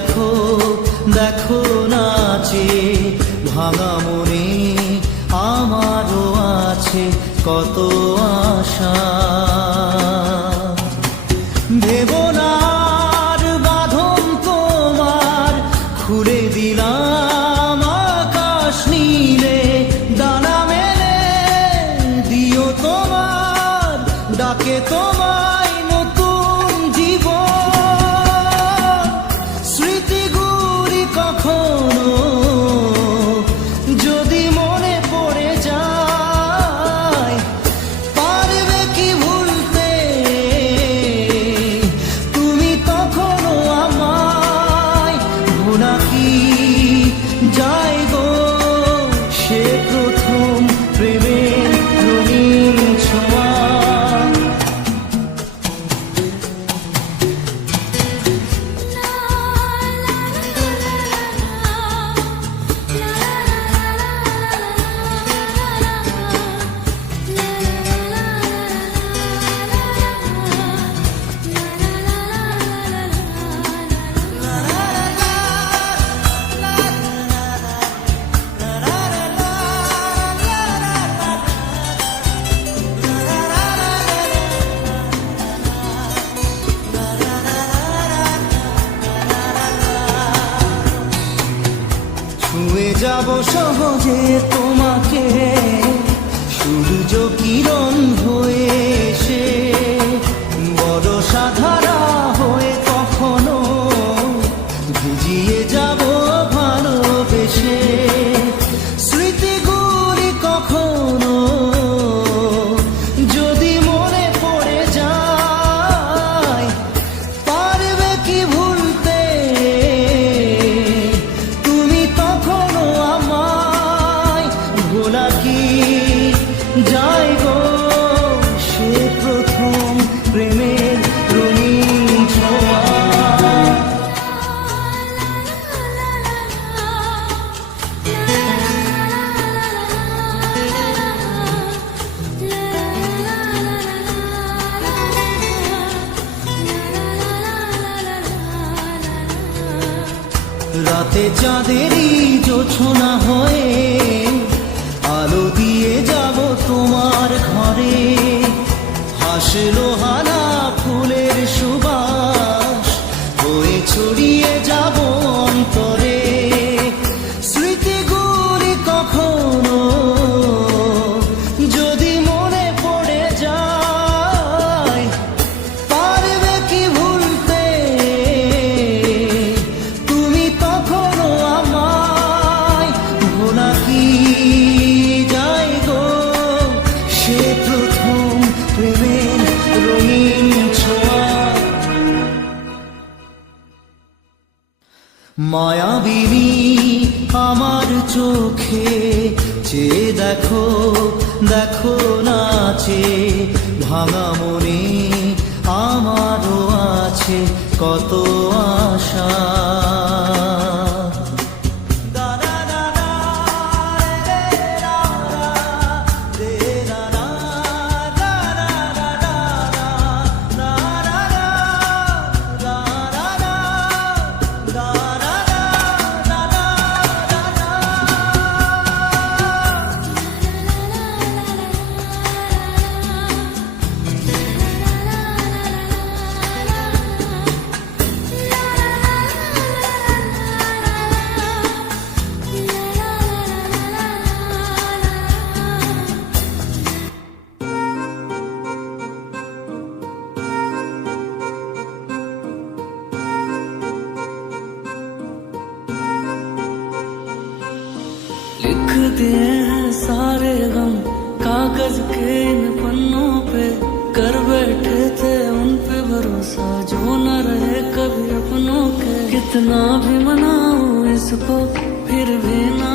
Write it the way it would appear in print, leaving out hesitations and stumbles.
দেখো দেখো নাচে ভাঙা মনে আমারও আছে কত আশা। ভেবো না আর বাঁধন তোমার, খুলে দিলাম আকাশ নীলে ডানা মেলে দিও তোমার ডাকে তোমায় নতুন জীবন। স্মৃতিগুলি কখনো যদি মনে পড়ে যায়, পারবে কি ভুলতে তুমি তখনো আমায়? ভোলা কি যায় গো সে প্রথম প্রেমের রঙিন ছোঁয়া। ছুঁয়ে যাব সহজে তোমাকে সূর্য কিরণ হয়ে এসে, বরষা ধারা হয়ে কখনো ভিজিয়ে যাব ভালোবেসে। স্মৃতিগুলি কখনো যদি মনে পড়ে যায়, পারবে কি ভুলতে তুমি তখনো আমায়? ভোলা কি যায় গো সে প্রথম প্রেমের রঙিন ছোঁয়া। রাতে চাঁদেরই জোছনা হয়ে আলো দিয়ে যাব তোমার ঘরে, হাসলো হানা ফুলের সুবাস হয়ে ছড়িয়ে যাব অন্তরে। স্মৃতিগুলি কখনো যদি মনে পড়ে যায়, পারবে কি ভুলতে তুমি তখনো আমায়? ভোলা কি যায় গো সে প্রথম প্রেমের রঙিন ছোঁয়া। মায়াবিনী আমার চোখে চেয়ে দেখো দেখো নাচে ভাঙা মনে আমারও আছে কত আশা। लिख दिए हैं सारे गम कागज के इन पन्नों पे, कर बैठे थे उन पे भरोसा जो न रहे कभी अपनों के। कितना भी मनाऊं इसको फिर भी ना